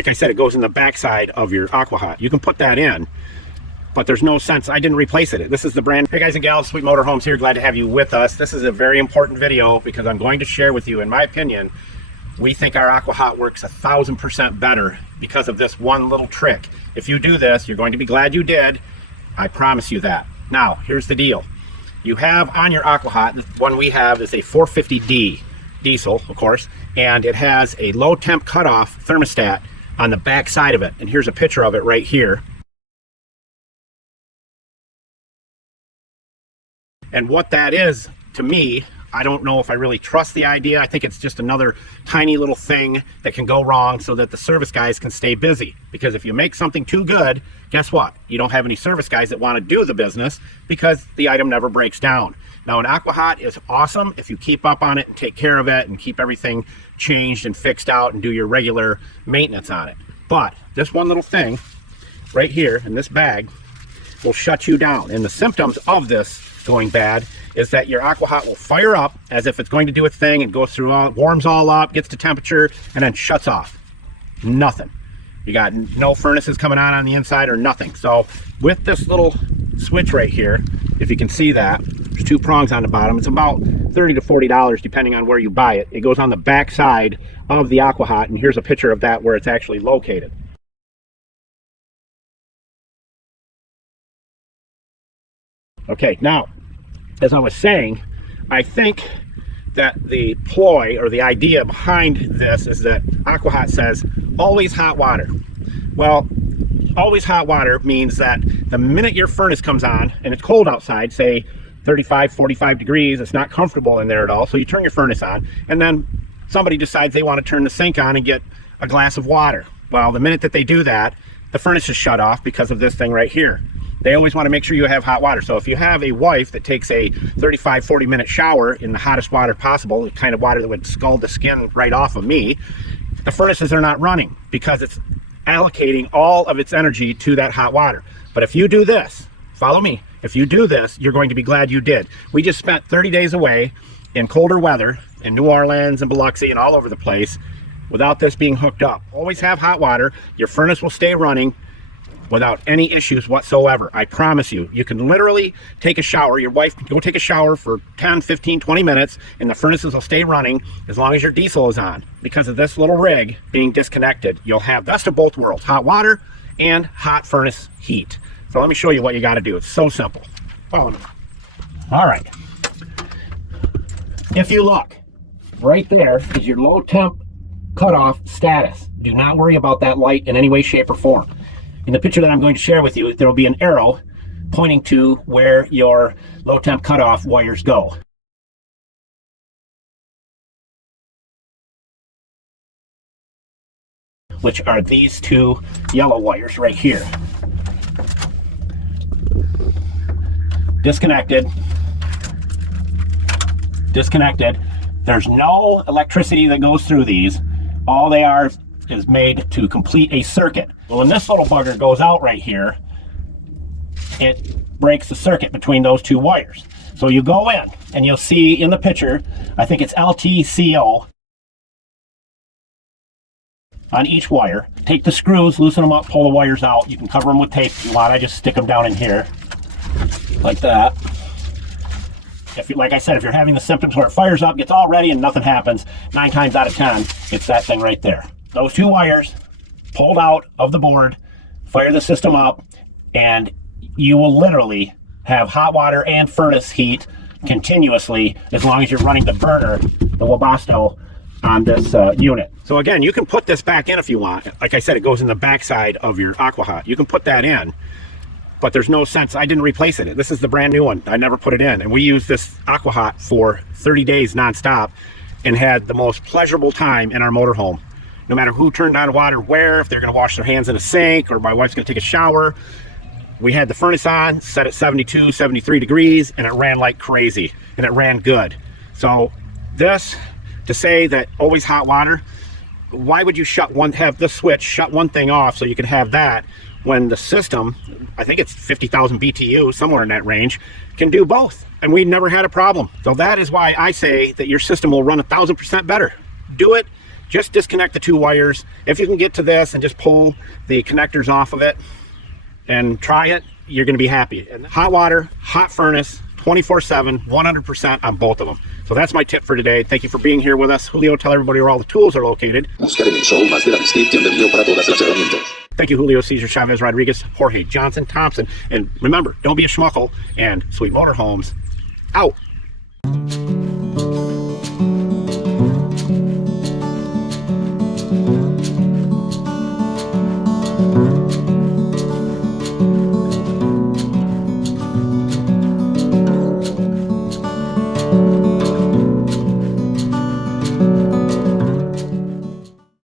like I said, it goes in the backside of your Aqua-Hot. You can put that in, but there's no sense. I didn't replace it. This is the brand. Hey guys and gals, Sweet Motorhomes here. Glad to have you with us. This is a very important video because I'm going to share with you, in my opinion, we think our Aqua-Hot works 1,000% better because of this one little trick. If you do this, you're going to be glad you did. I promise you that. Now, here's the deal. You have on your Aqua-Hot, the one we have is a 450D diesel, of course, and it has a low temp cutoff thermostat on the back side of it. And here's a picture of it right here. And what that is, to me, I don't know if I really trust the idea. I think it's just another tiny little thing that can go wrong so that the service guys can stay busy. Because if you make something too good, guess what? You don't have any service guys that want to do the business because the item never breaks down. Now, an Aqua-Hot is awesome if you keep up on it and take care of it and keep everything changed and fixed out and do your regular maintenance on it. But this one little thing right here in this bag will shut you down. And the symptoms of this going bad is that your Aqua-Hot will fire up as if it's going to do its thing and goes through, warms all up, gets to temperature, and then shuts off. Nothing. You got no furnaces coming on the inside or nothing. So with this little switch right here, if you can see that, there's two prongs on the bottom. It's about $30 to $40 depending on where you buy it. It goes on the back side of the Aqua-Hot, and here's a picture of that where it's actually located. Okay, now, as I was saying, I think that the ploy or the idea behind this is that Aqua-Hot says always hot water. Well, always hot water means that the minute your furnace comes on and it's cold outside, say 35, 45 degrees, it's not comfortable in there at all, so you turn your furnace on, and then somebody decides they want to turn the sink on and get a glass of water. Well, the minute that they do that, the furnace is shut off because of this thing right here. They always want to make sure you have hot water. So if you have a wife that takes a 35, 40 minute shower in the hottest water possible, the kind of water that would scald the skin right off of me, the furnaces are not running because it's allocating all of its energy to that hot water. But if you do this, follow me, if you do this, you're going to be glad you did. We just spent 30 days away in colder weather in New Orleans and Biloxi and all over the place without this being hooked up. Always have hot water. Your furnace will stay running without any issues whatsoever. I promise you. You can literally take a shower. Your wife can go take a shower for 10, 15, 20 minutes, and the furnaces will stay running as long as your diesel is on. Because of this little rig being disconnected, you'll have the best of both worlds, hot water and hot furnace heat. So let me show you what you got to do. It's so simple. Follow me. All right. If you look, right there is your low temp cutoff status. Do not worry about that light in any way, shape, or form. In the picture that I'm going to share with you, there will be an arrow pointing to where your low temp cutoff wires go. Which are these two yellow wires right here. Disconnected. Disconnected. There's no electricity that goes through these. All they are is made to complete a circuit. Well, when this little bugger goes out right here, it breaks the circuit between those two wires. So you go in and you'll see in the picture, I think it's LTCO on each wire. Take the screws, loosen them up, pull the wires out. You can cover them with tape if you want. I just stick them down in here like that. If you, like I said, if you're having the symptoms where it fires up, gets all ready and nothing happens, 9 times out of 10, it's that thing right there. Those two wires pulled out of the board, fire the system up, and you will literally have hot water and furnace heat continuously as long as you're running the burner, the Webasto, on this unit. So again, you can put this back in if you want. Like I said, it goes in the backside of your Aqua-Hot. You can put that in, but there's no sense. I didn't replace it. This is the brand new one. I never put it in. And we used this Aqua-Hot for 30 days nonstop and had the most pleasurable time in our motorhome. No matter who turned on water where, if they're gonna wash their hands in a sink or my wife's gonna take a shower, we had the furnace on, set at 72, 73 degrees, and it ran like crazy, and it ran good. So this, to say that always hot water, why would you have this switch, shut one thing off so you could have that when the system, I think it's 50,000 BTU, somewhere in that range, can do both. And we never had a problem. So that is why I say that your system will run 1,000% better. Do it. just disconnect the two wires. If you can get to this and just pull the connectors off of it and try it, you're going to be happy. And hot water, hot furnace, 24/7, 100% on both of them. So that's my tip for today. Thank you for being here with us. Julio, tell everybody where all the tools are located. Thank you, Julio, Cesar, Chavez, Rodriguez, Jorge, Johnson, Thompson. And remember, don't be a schmuckle, and Sweet Motorhomes out.